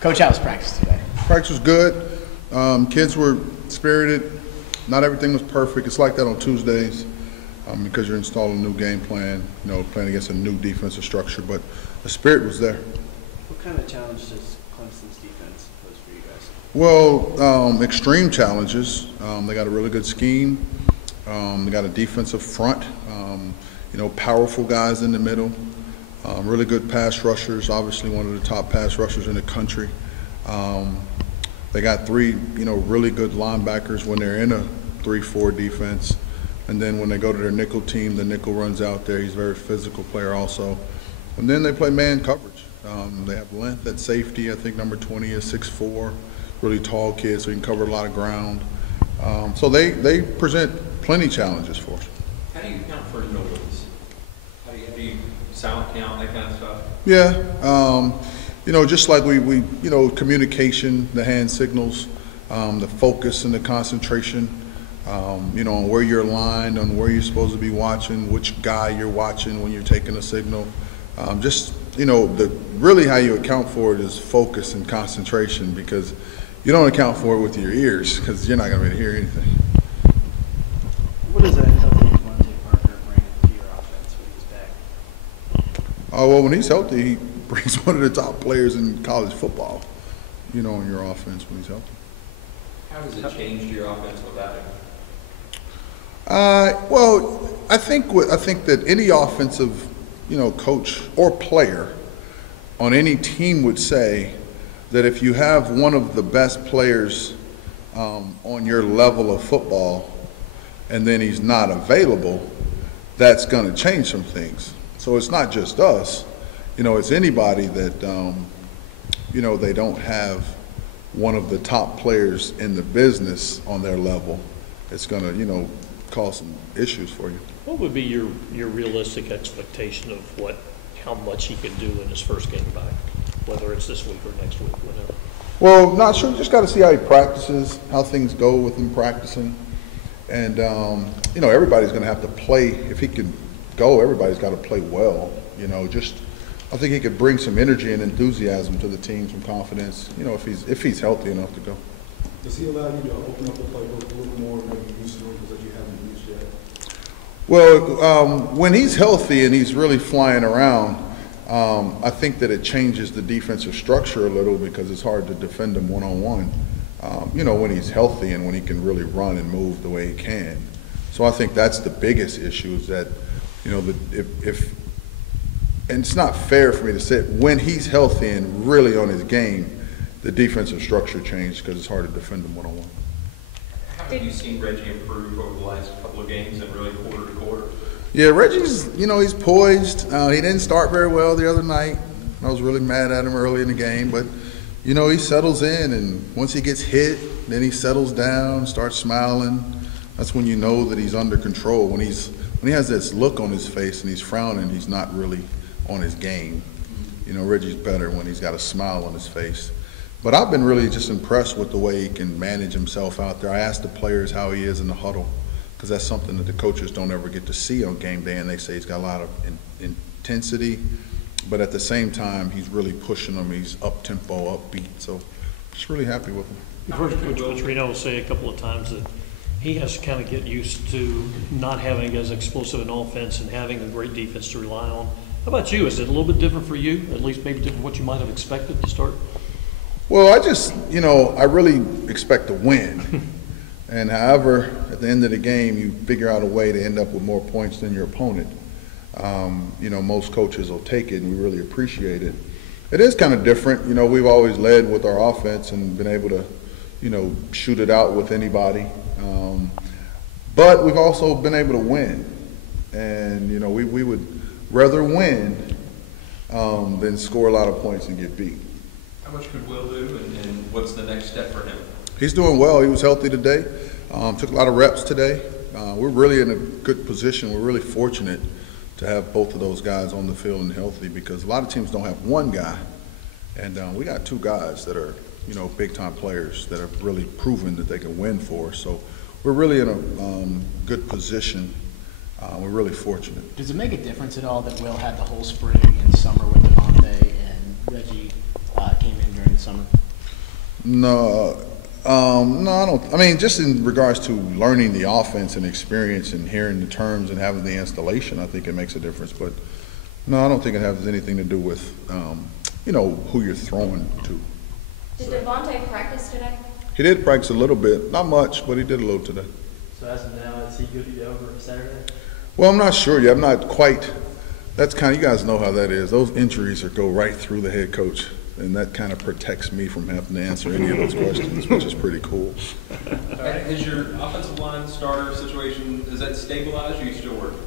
Coach, how was practice today? Practice was good. Kids were spirited. Not everything was perfect. It's like that on Tuesdays because you're installing a new game plan, playing against a new defensive structure. But the spirit was there. What kind of challenge does Clemson's defense pose for you guys? Well, extreme challenges. They got a really good scheme. They got a defensive front. Powerful guys in the middle. Really good pass rushers. Obviously, one of the top pass rushers in the country. They got three, really good linebackers when they're in a 3-4 defense. And then when they go to their nickel team, the nickel runs out there. He's a very physical player also. And then they play man coverage. They have length at safety. I think number 20 is 6'4", really tall kid, so he can cover a lot of ground. So they present plenty challenges for us. How do you account for noise? How do you sound count, that kind of stuff? Yeah, just like we communication, the hand signals, the focus and the concentration, on where you're aligned, on where you're supposed to be watching, which guy you're watching when you're taking a signal. Really how you account for it is focus and concentration, because you don't account for it with your ears because you're not going to be able to hear anything. What does that healthy Devontae Parker bring to your offense when he's back? Well, when he's healthy, he brings one of the top players in college football, in your offense when he's healthy. How does it change your offense without him? Well, I think that any offensive, coach or player on any team would say that if you have one of the best players on your level of football and then he's not available, that's going to change some things. So it's not just us. It's anybody that, they don't have one of the top players in the business on their level. It's going to, cause some issues for you. What would be your realistic expectation of how much he can do in his first game back, whether it's this week or next week, whatever? Well, not sure. Just got to see how he practices, how things go with him practicing. And, everybody's going to have to play. If he can go, everybody's got to play well. I think he could bring some energy and enthusiasm to the team, some confidence, if he's healthy enough to go. Does he allow you to open up the playbook a little more, maybe use the rules that you haven't used yet? Well, when he's healthy and he's really flying around, I think that it changes the defensive structure a little because it's hard to defend him one-on-one, when he's healthy and when he can really run and move the way he can. So I think that's the biggest issue is that, and it's not fair for me to say, when he's healthy and really on his game, the defensive structure changed because it's hard to defend him one-on-one. How have you seen Reggie improve over the last couple of games and really quarter to quarter? Yeah, Reggie's, he's poised. He didn't start very well the other night. I was really mad at him early in the game, but, he settles in, and once he gets hit, then he settles down, starts smiling. That's when you know that he's under control. When he has this look on his face and he's frowning, he's not really on his game. Reggie's better when he's got a smile on his face. But I've been really just impressed with the way he can manage himself out there. I asked the players how he is in the huddle because that's something that the coaches don't ever get to see on game day, and they say he's got a lot of intensity, but at the same time, he's really pushing them. He's up-tempo, upbeat, so just really happy with him. Coach Reno will say a couple of times that he has to kind of get used to not having as explosive an offense and having a great defense to rely on. How about you? Is it a little bit different for you, at least maybe different from what you might have expected to start? Well, I just, I really expect to win. And however, at the end of the game, you figure out a way to end up with more points than your opponent. Most coaches will take it, and we really appreciate it. It is kind of different. We've always led with our offense and been able to, shoot it out with anybody. But we've also been able to win. And, we would rather win than score a lot of points and get beat. How much could Will do, and what's the next step for him? He's doing well. He was healthy today. Took a lot of reps today. We're really in a good position. We're really fortunate to have both of those guys on the field and healthy because a lot of teams don't have one guy. And we got two guys that are, big-time players that have really proven that they can win for us. So we're really in a good position. We're really fortunate. Does it make a difference at all that Will had the whole spring and summer with Devontae and Reggie came in during the summer? No, no, I don't. I mean, just in regards to learning the offense and experience and hearing the terms and having the installation, I think it makes a difference. But no, I don't think it has anything to do with, you know, who you're throwing to. Did Devontae practice today? He did practice a little bit, not much, but he did a little today. So as of now, is he good to go for Saturday? Well, I'm not sure yet. I'm not quite. That's kind of, you guys know how that is. Those injuries go right through the head coach, and that kind of protects me from having to answer any of those questions, which is pretty cool. Has your offensive line starter situation, is that stabilized or are you still working?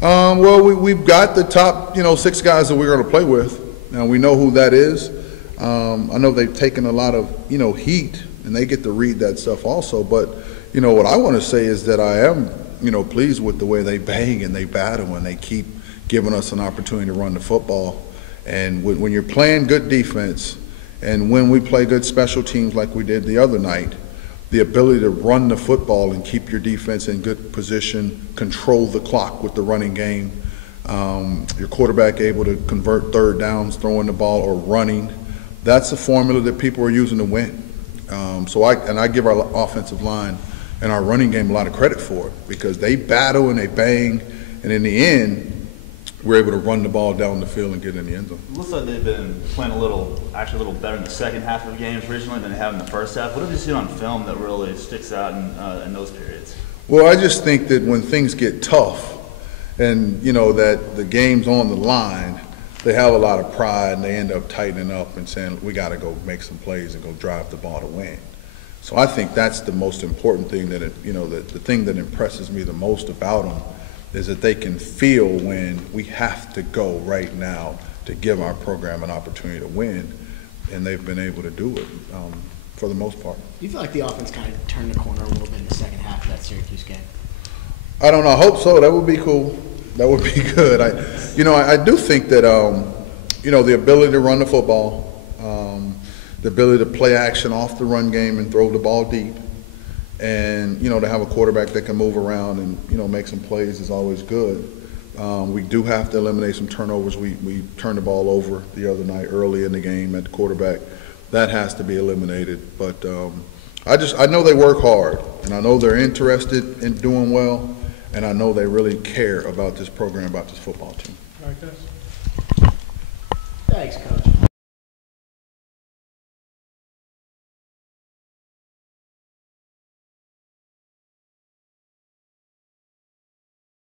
Well, we've got the top, you know, 6 guys that we're going to play with. Now, we know who that is. I know they've taken a lot of, you know, heat, and they get to read that stuff also. But, you know, what I want to say is that I am, you know, pleased with the way they bang and they battle and they keep giving us an opportunity to run the football. And when you're playing good defense and when we play good special teams like we did the other night, the ability to run the football and keep your defense in good position, control the clock with the running game, your quarterback able to convert third downs, throwing the ball or running, that's a formula that people are using to win. So I give our offensive line and our running game a lot of credit for it because they battle and they bang, and in the end, we're able to run the ball down the field and get in the end zone. It looks like they've been playing a little better in the second half of games recently than they have in the first half. What have you seen on film that really sticks out in those periods? Well, I just think that when things get tough and, you know, that the game's on the line, they have a lot of pride and they end up tightening up and saying, we got to go make some plays and go drive the ball to win. So I think that's the most important thing that, the thing that impresses me the most about them is that they can feel when we have to go right now to give our program an opportunity to win, and they've been able to do it for the most part. Do you feel like the offense kind of turned the corner a little bit in the second half of that Syracuse game? I don't know. I hope so. That would be cool. That would be good. I do think that, the ability to run the football, the ability to play action off the run game and throw the ball deep, and, to have a quarterback that can move around and, make some plays is always good. We do have to eliminate some turnovers. We turned the ball over the other night early in the game at the quarterback. That has to be eliminated. But I know they work hard, and I know they're interested in doing well, and I know they really care about this program, about this football team. Thanks, Coach.